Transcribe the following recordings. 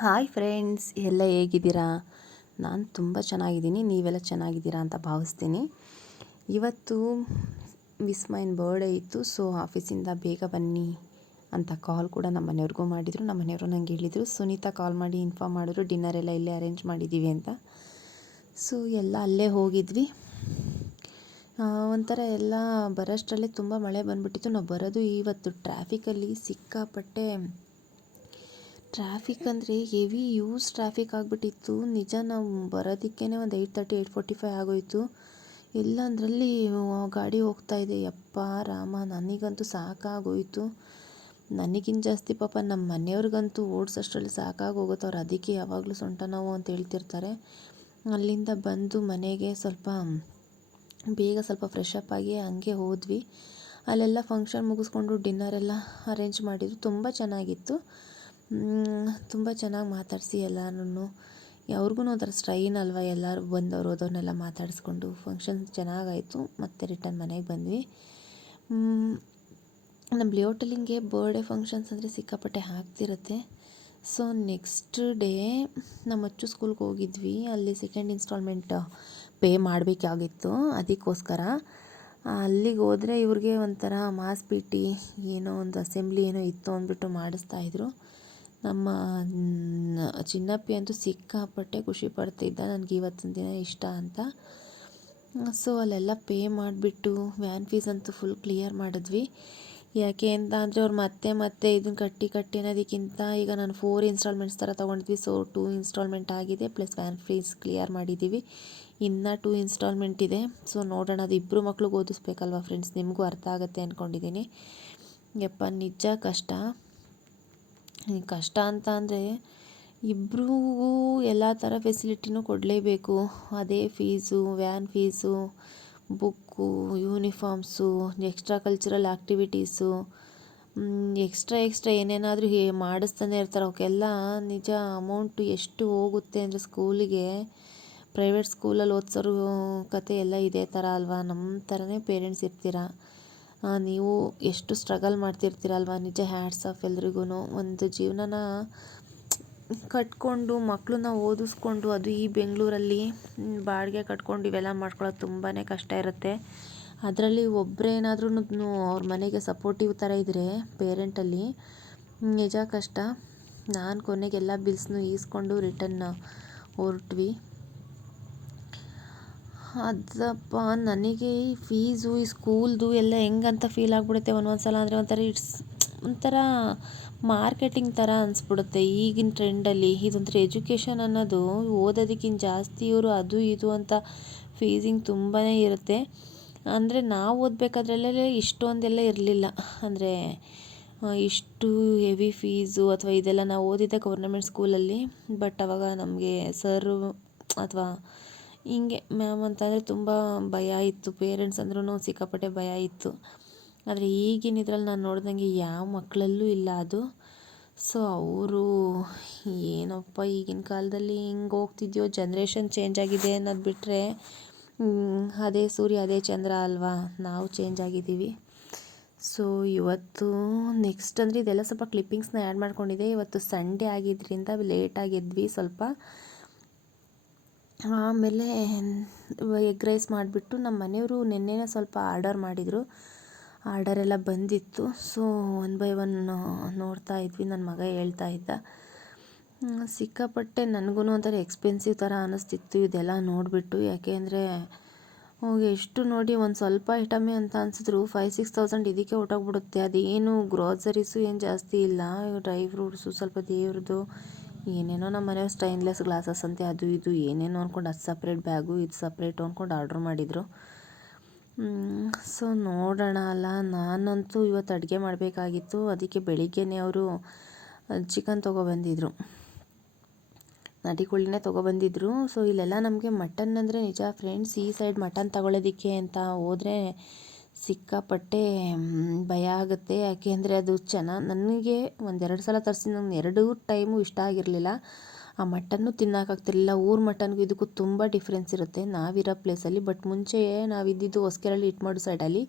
Hi friends, ಎಲ್ಲ ಹೇಗಿದ್ದೀರಾ? ನಾನು ತುಂಬ ಚೆನ್ನಾಗಿದ್ದೀನಿ. ನೀವೆಲ್ಲ ಚೆನ್ನಾಗಿದ್ದೀರಾ ಅಂತ ಭಾವಿಸ್ತೀನಿ. ಇವತ್ತು ವಿಸ್ಮಯನ್ ಬರ್ಡೇ ಇತ್ತು. ಸೊ ಆಫೀಸಿಂದ ಬೇಗ ಬನ್ನಿ ಅಂತ ಕಾಲ್ ಕೂಡ ನಮ್ಮ ಮನೆಯವ್ರಿಗೂ ಮಾಡಿದರು. ನಮ್ಮ ಮನೆಯವರು ನಂಗೆ ಹೇಳಿದರು, ಸುನೀತಾ ಕಾಲ್ ಮಾಡಿ ಇನ್ಫಾರ್ಮ್ ಮಾಡಿದ್ರು ಡಿನ್ನರ್ ಎಲ್ಲ ಇಲ್ಲೇ ಅರೇಂಜ್ ಮಾಡಿದ್ದೀವಿ ಅಂತ. ಸೊ ಎಲ್ಲ ಅಲ್ಲೇ ಹೋಗಿದ್ವಿ. ಒಂಥರ ಎಲ್ಲ ಬರೋಷ್ಟರಲ್ಲೇ ತುಂಬ ಮಳೆ ಬಂದುಬಿಟ್ಟಿತ್ತು. ನಾವು ಬರೋದು ಇವತ್ತು ಟ್ರಾಫಿಕಲ್ಲಿ ಸಿಕ್ಕಾಪಟ್ಟೆ ಟ್ರಾಫಿಕ್ ಅಂದರೆ ಹೆವಿ ಟ್ರಾಫಿಕ್ ಆಗಿಬಿಟ್ಟಿತ್ತು. ನಿಜ ನಾವು ಬರೋದಕ್ಕೇ ಒಂದು 8:30 8:45 ಆಗೋಯಿತು. ಎಲ್ಲಂದರಲ್ಲಿ ಗಾಡಿ ಹೋಗ್ತಾಯಿದೆ. ಯಪ್ಪ ರಾಮ, ನನಗಂತೂ ಸಾಕಾಗೋಯಿತು. ನನಗಿಂತ ಜಾಸ್ತಿ ಪಾಪ ನಮ್ಮ ಮನೆಯವ್ರಿಗಂತೂ ಓಡಿಸೋಷ್ಟರಲ್ಲಿ ಸಾಕಾಗೋಗುತ್ತೆ. ಅವ್ರು ಅದಕ್ಕೆ ಯಾವಾಗಲೂ ಸೊಂಟ ನೋವು ಅಂತ ಹೇಳ್ತಿರ್ತಾರೆ. ಅಲ್ಲಿಂದ ಬಂದು ಮನೆಗೆ ಬೇಗ ಸ್ವಲ್ಪ ಫ್ರೆಶ್ ಅಪ್ ಆಗಿ ಹಂಗೆ ಹೋದ್ವಿ. ಅಲ್ಲೆಲ್ಲ ಫಂಕ್ಷನ್ ಮುಗಿಸ್ಕೊಂಡು ಡಿನ್ನರೆಲ್ಲ ಅರೇಂಜ್ ಮಾಡಿದ್ರು. ತುಂಬ ಚೆನ್ನಾಗಿತ್ತು. ತುಂಬ ಚೆನ್ನಾಗಿ ಮಾತಾಡಿಸಿ ಎಲ್ಲರೂ, ಅವ್ರಿಗೂ ಒಂಥರ ಸ್ಟ್ರೈನ್ ಅಲ್ವಾ, ಎಲ್ಲರೂ ಬಂದವರು ಹೋದವ್ರನ್ನೆಲ್ಲ ಮಾತಾಡಿಸ್ಕೊಂಡು ಫಂಕ್ಷನ್ ಚೆನ್ನಾಗಾಯಿತು. ಮತ್ತು ರಿಟರ್ನ್ ಮನೆಗೆ ಬಂದ್ವಿ. ನಮ್ಮ ಲೇಔಟಲ್ಲಿ ಹಿಂಗೆ ಬರ್ಡೇ ಫಂಕ್ಷನ್ಸ್ ಅಂದರೆ ಸಿಕ್ಕಾಪಟ್ಟೆ ಆಗ್ತಿರುತ್ತೆ. ಸೊ ನೆಕ್ಸ್ಟ್ ಡೇ ನಮ್ಮ ಅಚ್ಚು ಸ್ಕೂಲ್ಗೆ ಹೋಗಿದ್ವಿ. ಅಲ್ಲಿ ಸೆಕೆಂಡ್ ಇನ್ಸ್ಟಾಲ್ಮೆಂಟ್ ಪೇ ಮಾಡಬೇಕಾಗಿತ್ತು. ಅದಕ್ಕೋಸ್ಕರ ಅಲ್ಲಿಗೆ ಹೋದರೆ ಇವ್ರಿಗೆ ಒಂಥರ ಮಾಸ್ ಪಿ ಟಿ ಏನೋ ಒಂದು ಅಸೆಂಬ್ಲಿ ಏನೋ ಇತ್ತು ಅಂದ್ಬಿಟ್ಟು ಮಾಡಿಸ್ತಾಯಿದ್ರು. ನಮ್ಮ ಚಿನ್ನಪ್ಪಿ ಅಂತೂ ಸಿಕ್ಕಾಪಟ್ಟೆ ಖುಷಿ ಪಡ್ತಿದ್ದ, ನನಗೆ ಇವತ್ತಿನ ದಿನ ಇಷ್ಟ ಅಂತ. ಸೊ ಅಲ್ಲೆಲ್ಲ ಪೇ ಮಾಡಿಬಿಟ್ಟು ವ್ಯಾನ್ ಫೀಸ್ ಅಂತೂ ಫುಲ್ ಕ್ಲಿಯರ್ ಮಾಡಿದ್ವಿ. ಯಾಕೆ ಅಂತ ಅಂದರೆ ಅವ್ರು ಮತ್ತೆ ಇದನ್ನು ಕಟ್ಟಿ ಅನ್ನೋದಕ್ಕಿಂತ ಈಗ ನಾನು 4 ಇನ್ಸ್ಟಾಲ್ಮೆಂಟ್ಸ್ ಥರ ತೊಗೊಂಡಿದ್ವಿ. ಸೊ 2 ಇನ್ಸ್ಟಾಲ್ಮೆಂಟ್ ಆಗಿದೆ, ಪ್ಲಸ್ ವ್ಯಾನ್ ಫೀಸ್ ಕ್ಲಿಯರ್ ಮಾಡಿದ್ದೀವಿ. ಇನ್ನು 2 ಇನ್ಸ್ಟಾಲ್ಮೆಂಟ್ ಇದೆ. ಸೊ ನೋಡೋಣ, ಅದು ಇಬ್ಬರು ಮಕ್ಳಿಗೆ ಓದಿಸ್ಬೇಕಲ್ವ ಫ್ರೆಂಡ್ಸ್, ನಿಮಗೂ ಅರ್ಥ ಆಗುತ್ತೆ ಅಂದ್ಕೊಂಡಿದ್ದೀನಿ. ಯಪ್ಪ ನಿಜ ಕಷ್ಟ ಅಂತ ಅಂದರೆ ಇಬ್ಬರಿಗೂ ಎಲ್ಲ ಥರ ಫೆಸಿಲಿಟಿನೂ ಕೊಡಲೇಬೇಕು. ಅದೇ fees, van fees, book, uniforms, extra cultural activities, extra ಏನೇನಾದರೂ ಮಾಡಿಸ್ತಾನೆ ಇರ್ತಾರೆ. ಅವಕ್ಕೆಲ್ಲ ನಿಜ ಅಮೌಂಟು ಎಷ್ಟು ಹೋಗುತ್ತೆ ಅಂದರೆ ಸ್ಕೂಲಿಗೆ, ಪ್ರೈವೇಟ್ ಸ್ಕೂಲಲ್ಲಿ ಓದಿಸೋರು ಕತೆ ಎಲ್ಲ ಇದೇ ಥರ ಅಲ್ವಾ. ನಮ್ಮ ಥರನೇ ಪೇರೆಂಟ್ಸ್ ಇರ್ತೀರ, ನೀವು ಎಷ್ಟು ಸ್ಟ್ರಗಲ್ ಮಾಡ್ತಿರ್ತೀರಲ್ವ. ನಿಜ ಹ್ಯಾಟ್ಸ್ ಆಫ್ ಎಲ್ರಿಗೂ. ಒಂದು ಜೀವನನ ಕಟ್ಕೊಂಡು ಮಕ್ಕಳನ್ನ ಓದಿಸ್ಕೊಂಡು, ಅದು ಈ ಬೆಂಗಳೂರಲ್ಲಿ ಬಾಡಿಗೆ ಕಟ್ಕೊಂಡು ಇವೆಲ್ಲ ಮಾಡ್ಕೊಳ್ಳೋದು ತುಂಬಾ ಕಷ್ಟ ಇರುತ್ತೆ. ಅದರಲ್ಲಿ ಒಬ್ಬರೇನಾದ್ರೂ ಅವ್ರ ಮನೆಗೆ ಸಪೋರ್ಟಿವ್ ಥರ ಇದ್ದರೆ ಪೇರೆಂಟಲ್ಲಿ ನಿಜ ಕಷ್ಟ. ನಾನು ಕೊನೆಗೆಲ್ಲ ಬಿಲ್ಸ್ನು ಈಸ್ಕೊಂಡು ರಿಟರ್ನ್ ಹೊರಟ್ವಿ. ಅದಪ್ಪ ನನಗೆ ಈ ಫೀಸು, ಈ ಸ್ಕೂಲ್ದು ಎಲ್ಲ ಹೆಂಗಂತ ಫೀಲ್ ಆಗಿಬಿಡುತ್ತೆ ಒಂದೊಂದು ಸಲ. ಅಂದರೆ ಒಂಥರ ಮಾರ್ಕೆಟಿಂಗ್ ಥರ ಅನಿಸ್ಬಿಡುತ್ತೆ ಈಗಿನ ಟ್ರೆಂಡಲ್ಲಿ. ಇದೊಂಥರ ಎಜುಕೇಷನ್ ಅನ್ನೋದು ಓದೋದಕ್ಕಿಂತ ಜಾಸ್ತಿ ಇವರು ಅದು ಇದು ಅಂತ ಫೀಸಿಂಗ್ ತುಂಬಾ ಇರುತ್ತೆ. ಅಂದರೆ ನಾವು ಓದಬೇಕಾದ್ರಲ್ಲೇ ಇಷ್ಟೊಂದೆಲ್ಲ ಇರಲಿಲ್ಲ. ಅಂದರೆ ಇಷ್ಟು ಹೆವಿ ಫೀಸು ಅಥವಾ ಇದೆಲ್ಲ ನಾವು ಓದಿದ್ದ ಗೌರ್ನಮೆಂಟ್ ಸ್ಕೂಲಲ್ಲಿ. ಬಟ್ ಆವಾಗ ನಮಗೆ ಸರು ಅಥವಾ ಹಿಂಗೆ ಮ್ಯಾಮ್ ಅಂತಂದರೆ ತುಂಬ ಭಯ ಇತ್ತು. ಪೇರೆಂಟ್ಸ್ ಅಂದ್ರೂ ಸಿಕ್ಕಾಪಟ್ಟೆ ಭಯ ಇತ್ತು. ಆದರೆ ಈಗಿನ ಇದ್ರಲ್ಲಿ ನಾನು ನೋಡ್ದಂಗೆ ಯಾವ ಮಕ್ಕಳಲ್ಲೂ ಇಲ್ಲ ಅದು. ಸೊ ಅವರು ಏನಪ್ಪ ಈಗಿನ ಕಾಲದಲ್ಲಿ ಹಿಂಗೆ ಹೋಗ್ತಿದ್ಯೋ, ಜನ್ರೇಷನ್ ಚೇಂಜ್ ಆಗಿದೆ ಅನ್ನೋದು ಬಿಟ್ಟರೆ ಅದೇ ಸೂರ್ಯ ಅದೇ ಚಂದ್ರ ಅಲ್ವಾ, ನಾವು ಚೇಂಜ್ ಆಗಿದ್ದೀವಿ. ಸೊ ಇವತ್ತು ನೆಕ್ಸ್ಟ್ ಅಂದರೆ ಇದೆಲ್ಲ ಸ್ವಲ್ಪ ಕ್ಲಿಪ್ಪಿಂಗ್ಸ್ನ ಆ್ಯಡ್ ಮಾಡ್ಕೊಂಡಿದ್ದೆ. ಇವತ್ತು ಸಂಡೇ ಆಗಿದ್ದರಿಂದ ಲೇಟಾಗಿದ್ವಿ ಸ್ವಲ್ಪ. ಆಮೇಲೆ ಎಗ್ ರೈಸ್ ಮಾಡಿಬಿಟ್ಟು ನಮ್ಮ ಮನೆಯವರು ನೆನ್ನೆನೇ ಸ್ವಲ್ಪ ಆರ್ಡರ್ ಮಾಡಿದರು. ಆರ್ಡರ್ ಎಲ್ಲ ಬಂದಿತ್ತು. ಸೊ 1 by 1 ನೋಡ್ತಾ ಇದ್ವಿ. ನನ್ನ ಮಗ ಹೇಳ್ತಾ ಇದ್ದ, ಸಿಕ್ಕಾಪಟ್ಟೆ ನನಗೂ ಒಂಥರ ಎಕ್ಸ್ಪೆನ್ಸಿವ್ ಥರ ಅನ್ನಿಸ್ತಿತ್ತು ಇದೆಲ್ಲ ನೋಡಿಬಿಟ್ಟು. ಯಾಕೆ ಅಂದರೆ ಎಷ್ಟು ನೋಡಿ ಒಂದು ಸ್ವಲ್ಪ ಐಟಮೇ ಅಂತ ಅನಿಸಿದ್ರು 5,000-6,000 ಇದಕ್ಕೆ ಹೊಟ್ಟೋಗ್ಬಿಡುತ್ತೆ. ಅದೇನು ಗ್ರೋಸರೀಸು ಏನು ಜಾಸ್ತಿ ಇಲ್ಲ, ಡ್ರೈ ಫ್ರೂಟ್ಸು, ಸ್ವಲ್ಪ ದೇವ್ರದ್ದು ಏನೇನೋ. ನಮ್ಮ ಮನೆಯವ್ರು ಸ್ಟೈನ್ಲೆಸ್ ಗ್ಲಾಸಸ್ ಅಂತೆ ಅದು ಇದು ಏನೇನೋ ಅಂದ್ಕೊಂಡು ಅದು ಸಪ್ರೇಟ್ ಬ್ಯಾಗು ಇದು ಸಪ್ರೇಟು ಅಂದ್ಕೊಂಡು ಆರ್ಡ್ರ್ ಮಾಡಿದರು. ಸೊ ನೋಡೋಣ ಅಲ್ಲ. ನಾನಂತೂ ಇವತ್ತು ಅಡುಗೆ ಮಾಡಬೇಕಾಗಿತ್ತು. ಅದಕ್ಕೆ ಬೆಳಿಗ್ಗೆನೇ ಅವರು ಚಿಕನ್ ತೊಗೊಬಂದಿದ್ರು, ನಾಟಿ ಕೋಳಿನೇ ತೊಗೊಬಂದಿದ್ರು. ಸೊ ಇಲ್ಲೆಲ್ಲ ನಮಗೆ ಮಟನ್ ಅಂದರೆ ನಿಜ ಫ್ರೆಂಡ್ಸ್, ಈ ಸೈಡ್ ಮಟನ್ ತಗೊಳ್ಳೋದಕ್ಕೆ ಅಂತ ಹೋದರೆ ಸಿಕ್ಕಾಪಟ್ಟೆ ಭಯ ಆಗುತ್ತೆ. ಯಾಕೆ ಅಂದರೆ ಅದು ನನಗೆ 1-2 ಸಲ ತರಿಸಿ ನಂಗೆ 2 ಟೈಮು ಇಷ್ಟ ಆಗಿರಲಿಲ್ಲ. ಆ ಮಟನ್ನು ತಿನ್ನೋಕ್ಕಾಗ್ತಿರ್ಲಿಲ್ಲ. ಊರ ಮಟನ್ಗೂ ಇದಕ್ಕೂ ತುಂಬ ಡಿಫ್ರೆನ್ಸ್ ಇರುತ್ತೆ ನಾವಿರೋ ಪ್ಲೇಸಲ್ಲಿ. ಬಟ್ ಮುಂಚೆ ನಾವಿದ್ದಿದ್ದು ಹೊಸಕೆರೆಹಳ್ಳಿ ಇಟ್ಮಾಡು ಸೈಡಲ್ಲಿ.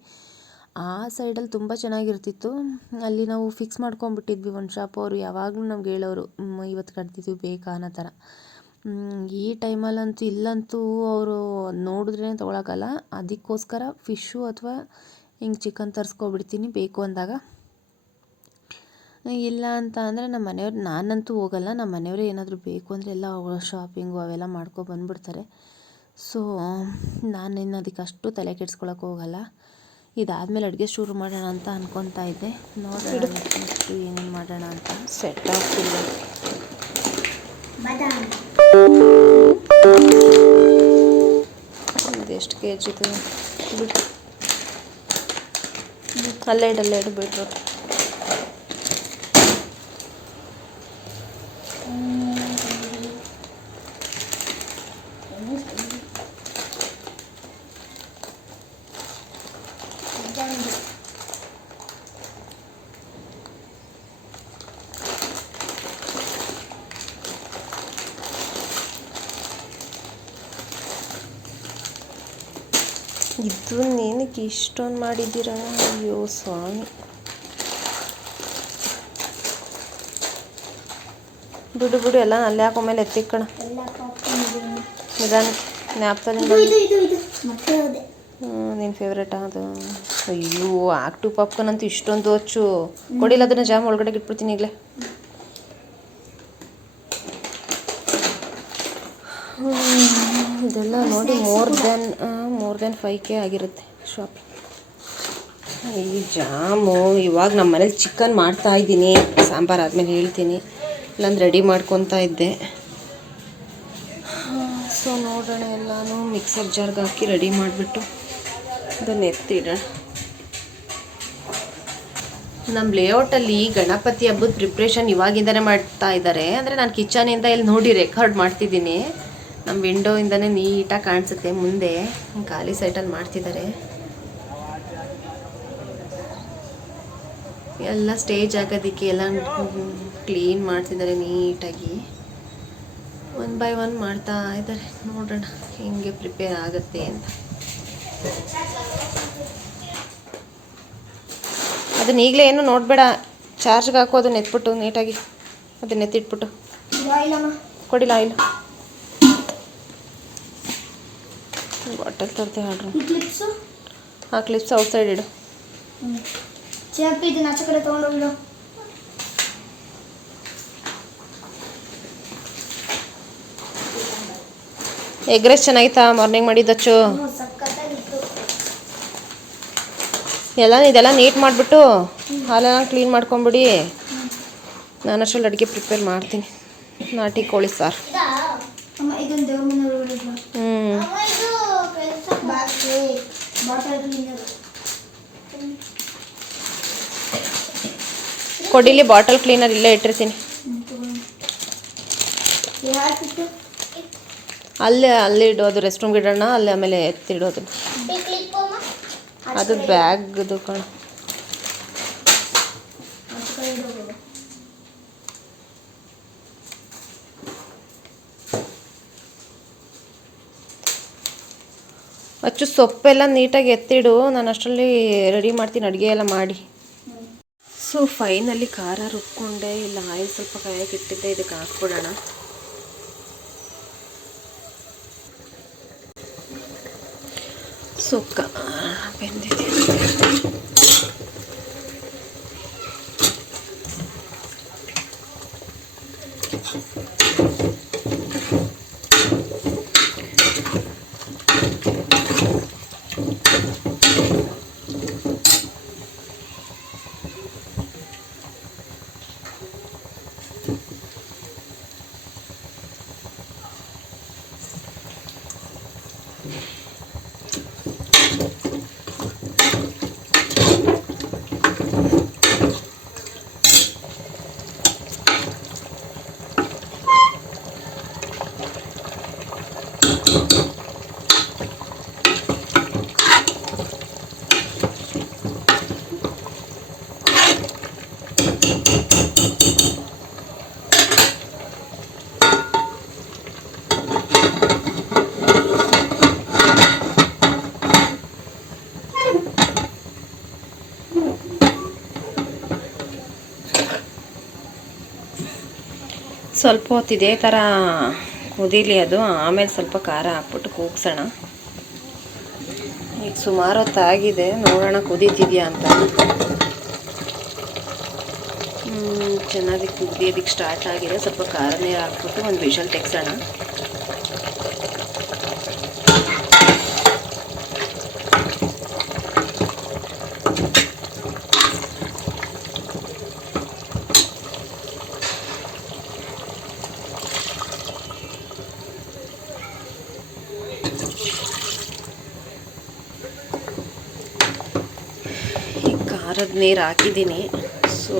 ಆ ಸೈಡಲ್ಲಿ ತುಂಬ ಚೆನ್ನಾಗಿರ್ತಿತ್ತು. ಅಲ್ಲಿ ನಾವು ಫಿಕ್ಸ್ ಮಾಡ್ಕೊಂಬಿಟ್ಟಿದ್ವಿ ಒಂದು ಶಾಪ್. ಅವರು ಯಾವಾಗಲೂ ನಮ್ಗೆ ಹೇಳೋರು, ಇವತ್ತು ಕಟ್ತಿದ್ವಿ ಬೇಕಾ ಅನ್ನೋ ಥರ. ಈ ಟೈಮಲ್ಲಂತೂ ಇಲ್ಲಂತೂ ಅವರು ನೋಡಿದ್ರೇ ತೊಗೊಳಕ್ಕಲ್ಲ. ಅದಕ್ಕೋಸ್ಕರ ಫಿಶ್ಶು ಅಥವಾ ಹಿಂಗೆ ಚಿಕನ್ ತರಿಸ್ಕೊಬಿಡ್ತೀನಿ ಬೇಕು ಅಂದಾಗ. ಇಲ್ಲ ಅಂತ ಅಂದರೆ ನಮ್ಮ ಮನೆಯವ್ರು, ನಾನಂತೂ ಹೋಗಲ್ಲ, ನಮ್ಮ ಮನೆಯವರೇ ಏನಾದರೂ ಬೇಕು ಅಂದರೆ ಎಲ್ಲ ಶಾಪಿಂಗು ಅವೆಲ್ಲ ಬಂದುಬಿಡ್ತಾರೆ. ಸೊ ನಾನಿನ್ನು ಅದಕ್ಕೆ ಅಷ್ಟು ತಲೆ ಕೆಡಿಸ್ಕೊಳಕ್ಕೆ ಹೋಗಲ್ಲ. ಇದಾದಮೇಲೆ ಅಡುಗೆ ಶುರು ಮಾಡೋಣ ಅಂತ ಅನ್ಕೊತಾ ಇದ್ದೆ. ನೋಡೋಣ ನೆಕ್ಸ್ಟು ಏನೇನು ಮಾಡೋಣ ಅಂತ. ಸೆಟ್ ಆಗ್ತಿಲ್ಲ. ಇದೆಷ್ಟು ಕೆ ಜಿದು ಬಿಟ್ಟು ಅಲ್ಲೇ ಇಡು ಬಿಟ್ರು. ಇದು ಏನಕ್ಕೆ ಇಷ್ಟೊಂದು ಮಾಡಿದ್ದೀರಾ? ಅಯ್ಯೋ ಸ್ವಾಮಿ, ಬಿಡು ಎಲ್ಲ ಅಲ್ಲೇ ಹಾಕೊಂಡ್ಮೇಲೆ ಎತ್ತಿಕ್ಕಣ ನಿಧಾನ ಜ್ಞಾಪಕದಿಂದ. ನಿನ್ನ ಫೇವ್ರೇಟಾ ಅದು? ಅಯ್ಯೋ ಆಕ್ಟಿವ್ ಪಾಪ್ಕಾರ್ನ್ ಅಂತೂ ಇಷ್ಟೊಂದು ಹೊಚ್ಚು ಕೊಡಿಲ್ಲ, ಅದನ್ನು ಜಾಮ್ ಒಳಗಡೆ ಇಟ್ಬಿಡ್ತೀನಿ ಈಗಲೇ. ಇದೆಲ್ಲ ನೋಡಿ ಮೋರ್ ದೆನ್ 5K ಆಗಿರುತ್ತೆ ಶಾಪಿಂಗ್. ಈ ಜಾಮು ಇವಾಗ ನಮ್ಮ ಮನೇಲಿ ಚಿಕನ್ ಮಾಡ್ತಾಯಿದ್ದೀನಿ, ಸಾಂಬಾರು ಆದಮೇಲೆ ಹೇಳ್ತೀನಿ, ಇಲ್ಲಾಂದ್ರೆ ರೆಡಿ ಮಾಡ್ಕೊತಾ ಇದ್ದೆ. ಸೊ ನೋಡೋಣ, ಎಲ್ಲನೂ ಮಿಕ್ಸರ್ ಜಾರ್ಗೆ ಹಾಕಿ ರೆಡಿ ಮಾಡಿಬಿಟ್ಟು ಅದನ್ನು ಎತ್ತಿಡೋಣ. ನಮ್ಮ ಲೇಔಟಲ್ಲಿ ಗಣಪತಿ ಹಬ್ಬದ ಪ್ರಿಪ್ರೇಷನ್ ಇವಾಗಿಂದನೇ ಮಾಡ್ತಾ ಇದ್ದಾರೆ. ಅಂದರೆ ನಾನು ಕಿಚನಿಂದ ಇಲ್ಲಿ ನೋಡಿ ರೆಕಾರ್ಡ್ ಮಾಡ್ತಿದ್ದೀನಿ. ನಮ್ಮ ವಿಂಡೋಯಿಂದನೇ ನೀಟಾಗಿ ಕಾಣಿಸುತ್ತೆ. ಮುಂದೆ ಖಾಲಿ ಸೈಟಲ್ಲಿ ಮಾಡ್ತಿದ್ದಾರೆ. ಎಲ್ಲ ಸ್ಟೇಜ್ ಆಗೋದಕ್ಕೆ ಎಲ್ಲ ಕ್ಲೀನ್ ಮಾಡ್ತಿದ್ದಾರೆ ನೀಟಾಗಿ. 1 by 1 ಮಾಡ್ತಾ ಇದ್ದಾರೆ. ನೋಡೋಣ ಹೆಂಗೆ ಪ್ರಿಪೇರ್ ಆಗುತ್ತೆ ಅಂತ. ಅದನ್ನ ಈಗಲೇ ಏನು ನೋಡಬೇಡ, ಚಾರ್ಜ್ಗೆ ಹಾಕೋ, ಅದನ್ನ ಎತ್ಬಿಟ್ಟು ನೀಟಾಗಿ ಅದನ್ನ ಎತ್ತಿಟ್ಬಿಟ್ಟು. ಕೊಡಿಲ್ಲ ಆಯಿಲ್, ಬಾಟಲ್ ತರ್ತೆ ಆರ್ಡ್ರು. ಆ ಕ್ಲಿಪ್ಸ್ ಔಟ್ಸೈಡ್ ಇಡು. ಎಗ್ ರೈಸ್ ಚೆನ್ನಾಗಿತ್ತಾ ಮಾರ್ನಿಂಗ್ ಮಾಡಿದ್ದಚ್ಚು? ಇದೆಲ್ಲ ನೀಟ್ ಮಾಡಿಬಿಟ್ಟು ಹಾಲೆಲ್ಲ ಕ್ಲೀನ್ ಮಾಡ್ಕೊಂಬಿಡಿ. ನಾನು ಅಷ್ಟರಲ್ಲಿ ಅಡುಗೆ ಪ್ರಿಪೇರ್ ಮಾಡ್ತೀನಿ. ನಾಟಿ ಕೋಳಿ ಸಾರು. ಕೊಡಿಲಿ ಬಾಟಲ್ ಕ್ಲೀನರ್ ಇಲ್ಲೇ ಇಟ್ಟಿರ್ತೀನಿ. ಅಲ್ಲೇ ಇಡೋದು, ರೆಸ್ಟ್ ರೂಮ್ಗೆ ಇಡೋಣ, ಅಲ್ಲಿ ಆಮೇಲೆ ಎತ್ತಿಡೋದು. ಅದು ಬ್ಯಾಗ್ದು ಕಣ. ಅಚ್ಚು ಸೊಪ್ಪೆಲ್ಲ ನೀಟಾಗಿ ಎತ್ತಿಡು, ನಾನು ಅಷ್ಟರಲ್ಲಿ ರೆಡಿ ಮಾಡ್ತೀನಿ ಅಡುಗೆ ಎಲ್ಲ ಮಾಡಿ. ಸೊ ಫೈನಲಿ ಖಾರ ರುಬ್ಕೊಂಡೆ, ಇಲ್ಲ ಆಯಿಲ್ ಸ್ವಲ್ಪ ಕಾಯಕ್ಕೆ ಇಟ್ಟಿದ್ದೆ, ಇದಕ್ಕೆ ಹಾಕ್ಬಿಡೋಣ. ಸುಕ್ಕ ಬೆಂದಿದೆ. ಸ್ವಲ್ಪ ಹೊತ್ತು ಇದೇ ಥರ ಕುದೀಲಿ ಅದು, ಆಮೇಲೆ ಸ್ವಲ್ಪ ಖಾರ ಹಾಕ್ಬಿಟ್ಟು ಕೂಗ್ಸೋಣ. ಈಗ ಸುಮಾರು ಹೊತ್ತಾಗಿದೆ, ನೋಡೋಣ ಕುದೀತಿದೆಯಾ ಅಂತ. ಚೆನ್ನಾಗಿ ಕುದಿಯೋದಕ್ಕೆ ಸ್ಟಾರ್ಟ್ ಆಗಿದೆ. ಸ್ವಲ್ಪ ಖಾರ ನೀರು ಹಾಕ್ಬಿಟ್ಟು ಒಂದು ವಿಷಲ್ ತೆಗ್ಸೋಣ. ಖಾರದ ನೀರು ಹಾಕಿದ್ದೀನಿ. ಸೊ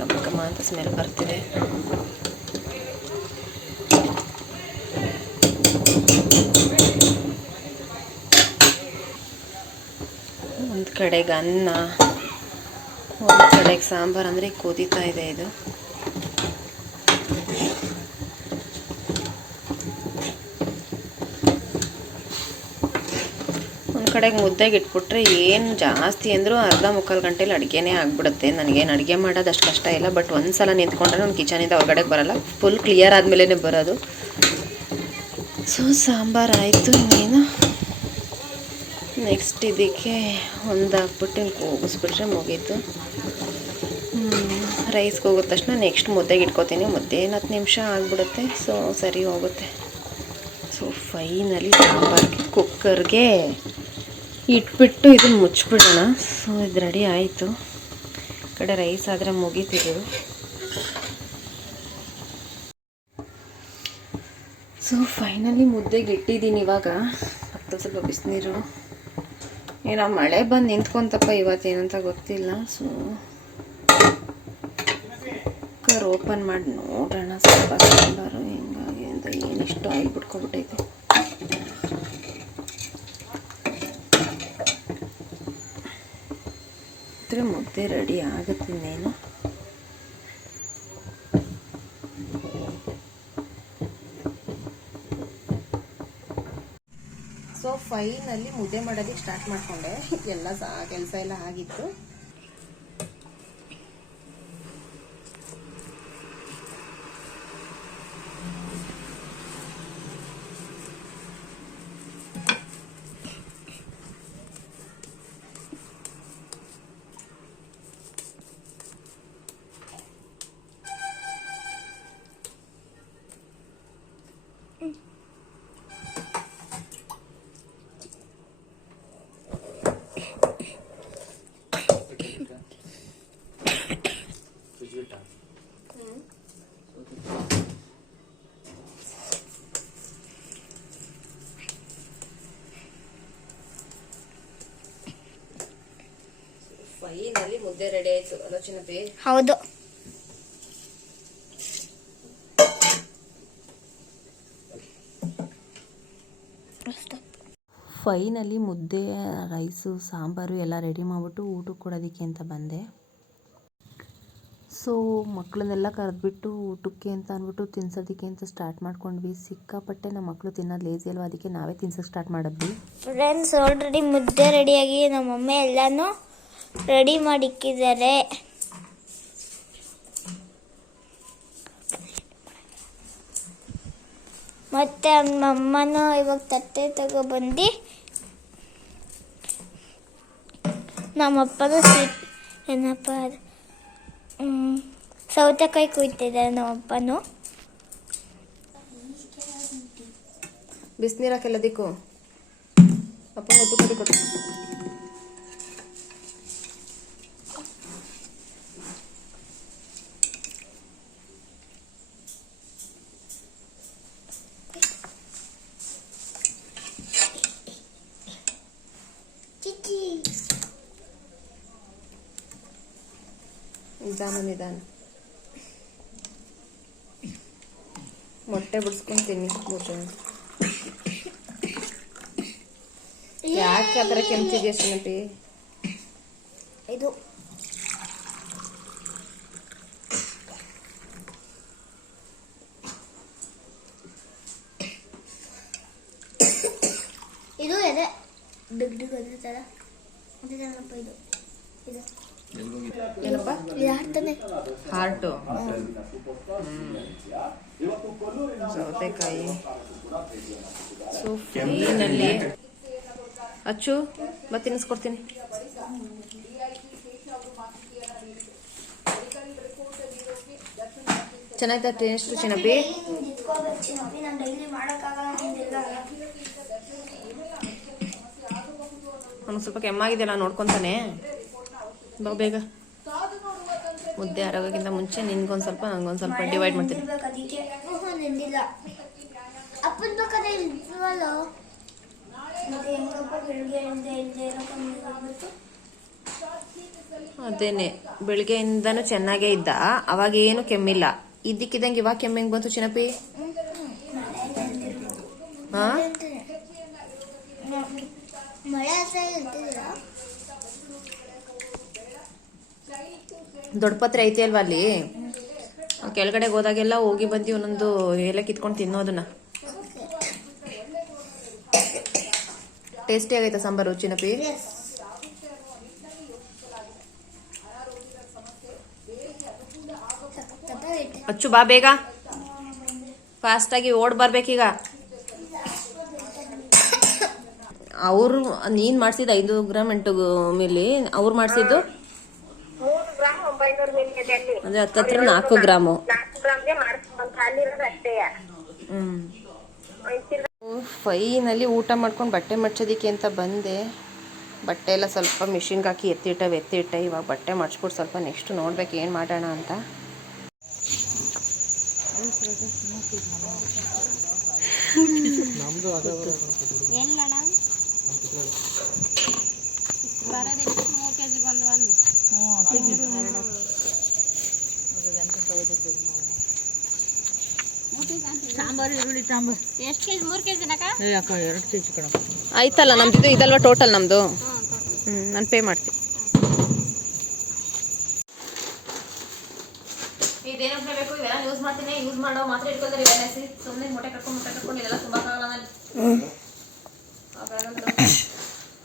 ಘಮ ಘಮ ಅಂತ ಸ್ಮೆಲ್ ಬರ್ತಿದೆ. ಒಂದು ಕಡೆಗೆ ಅನ್ನ, ಒಂದು ಕಡೆಗೆ ಸಾಂಬಾರು, ಅಂದರೆ ಕುದೀತಾ ಇದೆ ಇದು. ಒಂದು ಕಡೆಗೆ ಮುದ್ದೆಗೆ ಇಟ್ಬಿಟ್ರೆ ಏನು ಜಾಸ್ತಿ ಅಂದರೂ ಅರ್ಧ ಮುಕ್ಕಾಲು ಗಂಟೆಲಿ ಅಡುಗೆನೇ ಆಗಿಬಿಡುತ್ತೆ. ನನಗೇನು ಅಡುಗೆ ಮಾಡೋದು ಅಷ್ಟು ಕಷ್ಟ ಇಲ್ಲ. ಬಟ್ ಒಂದು ಸಲ ನಿಂತ್ಕೊಂಡ್ರೆ ನಾನು ಕಿಚನಿಂದ ಹೊರಗಡೆಗೆ ಬರೋಲ್ಲ, ಫುಲ್ ಕ್ಲಿಯರ್ ಆದಮೇಲೆ ಬರೋದು. ಸೊ ಸಾಂಬಾರು ಆಯಿತು. ಇನ್ನೇನು ನೆಕ್ಸ್ಟ್ ಇದಕ್ಕೆ ಒಂದು ಹಾಕ್ಬಿಟ್ಟು ಕೂಗಿಸ್ಬಿಟ್ರೆ ಮುಗೀತು. ರೈಸ್ಗೆ ಹೋಗಿದ ತಕ್ಷಣ ನೆಕ್ಸ್ಟ್ ಮುದ್ದೆಗೆ ಇಟ್ಕೋತೀನಿ. ಮುದ್ದೆ 10 ನಿಮಿಷ ಆಗಿಬಿಡುತ್ತೆ. ಸೊ ಸರಿ ಹೋಗುತ್ತೆ. ಸೊ ಫೈನಲಿ ಸಾಂಬಾರಿಗೆ ಕುಕ್ಕರ್ಗೆ ಇಟ್ಬಿಟ್ಟು ಇದನ್ನು ಮುಚ್ಚಿಬಿಡೋಣ. ಸೊ ಇದು ರೆಡಿ ಆಯಿತು. ಈ ಕಡೆ ರೈಸ್ ಆದರೆ ಮುಗೀತಿರೋದು. ಸೊ ಫೈನಲಿ ಮುದ್ದೆಗೆ ಇಟ್ಟಿದ್ದೀನಿ. ಇವಾಗ ಸ್ವಲ್ಪ ಬಿಸಿನೀರು. ಏನೋ ಮಳೆ ಬಂದು ನಿಂತ್ಕೊಂತಪ್ಪ ಇವತ್ತೇನಂತ ಗೊತ್ತಿಲ್ಲ. ಸೊ ಕುಕ್ಕರ್ ಓಪನ್ ಮಾಡಿ ನೋಡೋಣ ಸ್ವಲ್ಪ ಸಾಂಬಾರು ಹೆಂಗಾಗಿ ಅಂತ. ಏನಿಷ್ಟು ಆಯಿಲ್ ಬಿಟ್ಕೊಬಿಟ್ಟೈತೆ. ಮುದ್ದೆ ರೆಡಿ ಆಗುತ್ತೆ. ಇನ್ನೇನು ಸೊ ಫೈನಲ್ಲಿ ಮುದ್ದೆ ಮಾಡೋದಕ್ಕೆ ಸ್ಟಾರ್ಟ್ ಮಾಡಿಕೊಂಡೆ. ಎಲ್ಲ ಕೆಲಸ ಎಲ್ಲ ಆಗಿತ್ತು. ಫೈನಲಿ ಮುದ್ದೆ ರೆಡಿ ಆಯ್ತು. ಆಲೋಚನೆ ಹೌದು. ಫೈನಲಿ ಮುದ್ದೆ, ರೈಸು, ಸಾಂಬಾರು ಎಲ್ಲ ರೆಡಿ ಮಾಡಿಬಿಟ್ಟು ಊಟಕ್ಕೆ ಕೊಡೋದಕ್ಕೆ ಅಂತ ಬಂದೆ. ಸೊ ಮಕ್ಕಳನ್ನೆಲ್ಲ ಕರೆದ್ಬಿಟ್ಟು ಊಟಕ್ಕೆ ಅಂತ ಅಂದ್ಬಿಟ್ಟು ತಿನ್ಸೋದಕ್ಕೆ ಅಂತ ಸ್ಟಾರ್ಟ್ ಮಾಡ್ಕೊಂಡ್ವಿ. ಸಿಕ್ಕಾಪಟ್ಟೆ ನಮ್ಮ ಮಕ್ಕಳು ತಿನ್ನೋದು ಲೇಸಿ ಅಲ್ವಾ, ಅದಕ್ಕೆ ನಾವೇ ತಿನ್ಸೋಕ್ಕೆ ಸ್ಟಾರ್ಟ್ ಮಾಡಿದ್ವಿ. ಫ್ರೆಂಡ್ಸ್, ಆಲ್ರೆಡಿ ಮುದ್ದೆ ರೆಡಿಯಾಗಿ ನಮ್ಮ ಮಮ್ಮಿ ಎಲ್ಲನೂ ರೆಡಿ ಮಾಡಿಕ್ಕಿದ್ದಾರೆ. ಮತ್ತು ನಮ್ಮಮ್ಮನೂ ಇವಾಗ ತಟ್ಟೆ ತಗೊಬಂದು ನಮ್ಮಪ್ಪನೂ ಏನಪ್ಪ ಸೌತೆಕಾಯಿ ಕುಯ್ತಿದ್ದಾರೆ. ನಮ್ಮಪ್ಪನೂ ಬಿಸಿನೀರು ಹಾಕೆಲ್ಲದಕ್ಕೂ ಅಪ್ಪ ಹೊತ್ತು ಕಡೆ ಕೊಟ್ಟು. ನಿಧಾನ ಮೊಟ್ಟೆ ಬಿಡಿಸ್ಕೊಂಡು ತಿನ್ನಿ. ಯಾಕೆ ಆ ಥರ ಕೆಂಚಿದೆಯಾ ಶ್ರೀಮತಿ? ಇದು ಎದೆ ಡಿಗ್ ಡಿಗ್ ಅದೇ ಥರ ಇದು ಏನಪ್ಪ ಯಾರ್ತಾನೆ ಹಾರ್ಟು ಸೌತೆಕಾಯಿ. ಸೊ ಫೈನಲ್ಲಿ ಅಚ್ಚು ಮತ್ತೆ ತಿನ್ನಿಸ್ಕೊಡ್ತೀನಿ. ಚೆನ್ನಾಯ್ತಾ ಟೇಸ್ಟ್ ಚಿನ್ನಪ್ಪಿ? ನನಗೆ ಸ್ವಲ್ಪ ಕೆಮ್ಮಾಗಿದೆಯಲ್ಲ ನೋಡ್ಕೊತಾನೆ ಬಾ ಬೇಗ. ಮುದ್ದೆ ಆರೋಗೋಕ್ಕಿಂತ ಮುಂಚೆ ನಿನ್ಗೊಂದು ಸ್ವಲ್ಪ ನಂಗೊಂದು ಸ್ವಲ್ಪ ಡಿವೈಡ್ ಮಾಡ್ತೀನಿ. ಅದೇನೆ ಬೆಳಿಗ್ಗೆಯಿಂದನೂ ಚೆನ್ನಾಗೇ ಇದ್ದ, ಅವಾಗ ಏನು ಕೆಮ್ಮಿಲ್ಲ. ಇದ್ದಕ್ಕಿದ್ದಂಗೆ ಇವಾಗ ಕೆಮ್ಮು ಹೆಂಗ್ ಬಂತು ಚಿನ್ನಪ್ಪಿ? ಹಾ ದೊಡ್ಡಪತ್ರೆ ಐತಿ ಅಲ್ವಾ ಅಲ್ಲಿ, ಕೆಳಗಡೆ ಹೋದಾಗೆಲ್ಲ ಹೋಗಿ ಬಂದು ಒಂದೊಂದು ಎಲೆ ಕಿತ್ಕೊಂಡು ತಿನ್ನೋದನ್ನ. ಟೇಸ್ಟಿ ಆಗೈತಾ ಸಾಂಬಾರು ಚಿನ್ನಪ್ಪಿ? ಅಚ್ಚು ಬಾ ಬೇಗ, ಫಾಸ್ಟಾಗಿ ಓಡ್ ಬರ್ಬೇಕೀಗ. ಅವರು ನೀನು ಮಾಡಿಸಿದ 5 ಗ್ರಾಮ್ 8 ಮಿಲಿ, ಅವ್ರು ಮಾಡಿಸಿದ್ದು ಅಂದ್ರೆ 10 4 ಗ್ರಾಮು. ಫೈನಲ್ಲಿ ಊಟ ಮಾಡ್ಕೊಂಡು ಬಟ್ಟೆ ಮಡ್ಚೋದಿಕ್ಕೆ ಅಂತ ಬಂದೆ. ಬಟ್ಟೆ ಎಲ್ಲ ಸ್ವಲ್ಪ ಮಿಷಿನ್ಗೆ ಹಾಕಿ ಎತ್ತಿಟ್ಟೆ. ಇವಾಗ ಬಟ್ಟೆ ಮಡ್ಚ್ಬಿಟ್ಟು ಸ್ವಲ್ಪ ನೆಕ್ಸ್ಟ್ ನೋಡ್ಬೇಕು ಏನು ಮಾಡೋಣ ಅಂತ. ಸಾಂಬಾರು ಈರುಳ್ಳಿ ಸಾಂಬಾರು ಎಷ್ಟು ಕೆಜಿ? 3 ಕೆಜಿ ಅಕ್ಕ? 2 ಕೆಜಿ ಕಣ. ಆಯ್ತಲ್ಲ ನಮ್ದು ಇದಲ್ವಾ ಟೋಟಲ್ ನಮ್ಮದು? ನಾನು ಪೇ ಮಾಡ್ತೀನಿ. ಇದೇನು ಬೇಕು ಇವೆಲ್ಲ ಯೂಸ್ ಮಾಡ್ತೀನಿ. ಯೂಸ್ ಮಾಡೋ ಮಾತ್ರ ಇಟ್ಕೊಳ್ತಾರೆ ಇವೆಲ್ಲ ಸುಮ್ಮನೆ ಮೊಟ್ಟೆ ಕಟ್ಕೊಂಡು ಇದೆಲ್ಲ ತುಂಬ ಆಗಲ್ಲ.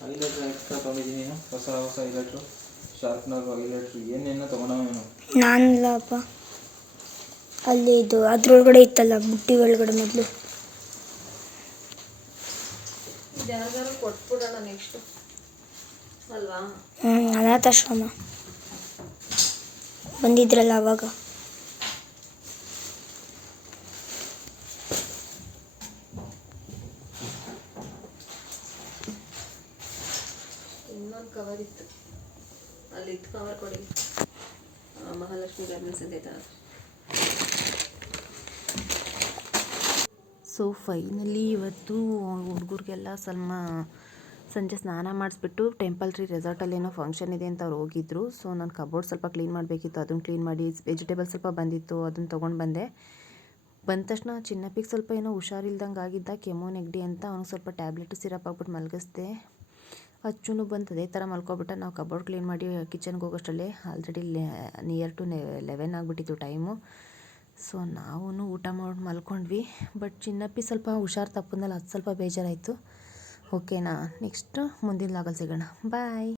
ಹೈಲೈಟ್ರ್ ಎಕ್ಸ್ಟ್ರಾ ತೊಗೊಂಡಿದ್ದೀನಿ. ಹೊಸ ಹೈಲೈಟ್ರು, ಶಾರ್ಪ್ನರ್, ಹೈಲೈಟ್ರು ಏನೇನೋ ತೊಗೊಂಡವೇನು. ನಾನಿಲ್ಲಪ್ಪ, ಅಲ್ಲಿ ಇದು ಅದ್ರೊಳಗಡೆ ಇತ್ತಲ್ಲ ಬುಟ್ಟಿ ಒಳಗಡೆ ಮೊದಲು. ಯಾರಿಗಾರು ಕೊಟ್ಬಿಡೋಣ ನೆಕ್ಸ್ಟ್ ಅಲ್ವಾ? ಅನಾಥಾಶ್ರಮ ಬಂದಿದ್ರಲ್ಲ ಅವಾಗ. ಇನ್ನೊಂದು ಕವರ್ ಇತ್ತು, ಅಲ್ಲಿ ಇತ್ತು ಕವರ್ ಕೊಡಿ. ಮಹಾಲಕ್ಷ್ಮಿ ಗಾರ್ಮೆಂಟ್ಸ್ ಅಂತ ಐತಾ. ಸೊ ಫೈನಲಿ ಇವತ್ತು ಹುಡುಗರಿಗೆಲ್ಲ ಸ್ವಲ್ಪ ಸಂಜೆ ಸ್ನಾನ ಮಾಡಿಸ್ಬಿಟ್ಟು ಟೆಂಪಲ್ ಟ್ರೀ ರೆಸಾರ್ಟಲ್ಲಿ ಏನೋ ಫಂಕ್ಷನ್ ಇದೆ ಅಂತ ಅವ್ರು ಹೋಗಿದ್ರು. ಸೊ ನಾನು ಕಬೋರ್ಡ್ ಸ್ವಲ್ಪ ಕ್ಲೀನ್ ಮಾಡಬೇಕಿತ್ತು, ಅದನ್ನು ಕ್ಲೀನ್ ಮಾಡಿ ವೆಜಿಟೇಬಲ್ ಸ್ವಲ್ಪ ಬಂದಿತ್ತು, ಅದನ್ನು ತೊಗೊಂಡು ಬಂದೆ. ಬಂದ ತಕ್ಷಣ ಚಿನ್ನಪ್ಪಿಗೆ ಸ್ವಲ್ಪ ಏನೋ ಹುಷಾರಿಲ್ದಂಗೆ ಆಗಿದ್ದ, ಕೆಮ್ಮು ನೆಗಡಿ ಅಂತ. ಅವ್ನಿಗೆ ಸ್ವಲ್ಪ ಟ್ಯಾಬ್ಲೆಟು ಸಿರಪ್ ಹಾಕ್ಬಿಟ್ಟು ಮಲಗಿಸ್ದೆ. ಅಚ್ಚುನು ಬಂತು, ಅದೇ ಥರ ಮಲ್ಕೊಬಿಟ್ಟ. ನಾವು ಕಬೋರ್ಡ್ ಕ್ಲೀನ್ ಮಾಡಿ ಕಿಚನ್ಗೆ ಹೋಗೋಷ್ಟರಲ್ಲಿ ಆಲ್ರೆಡಿ ನಿಯರ್ ಟು 11 ಆಗಿಬಿಟ್ಟಿತ್ತು ಟೈಮು. ಸೊ ನಾವು ಊಟ ಮಾಡಿ ಮಲ್ಕೊಂಡ್ವಿ. ಬಟ್ ಚಿನ್ನಪ್ಪಿ ಸ್ವಲ್ಪ ಹುಷಾರು ತಪ್ಪದ್ಮೇಲೆ ಅದು ಸ್ವಲ್ಪ ಬೇಜಾರಾಯಿತು. ಓಕೆನಾ, ನೆಕ್ಸ್ಟು ಮುಂದಿನ ಲಾಗಲ್ಲಿ ಸಿಗೋಣ. ಬಾಯ್.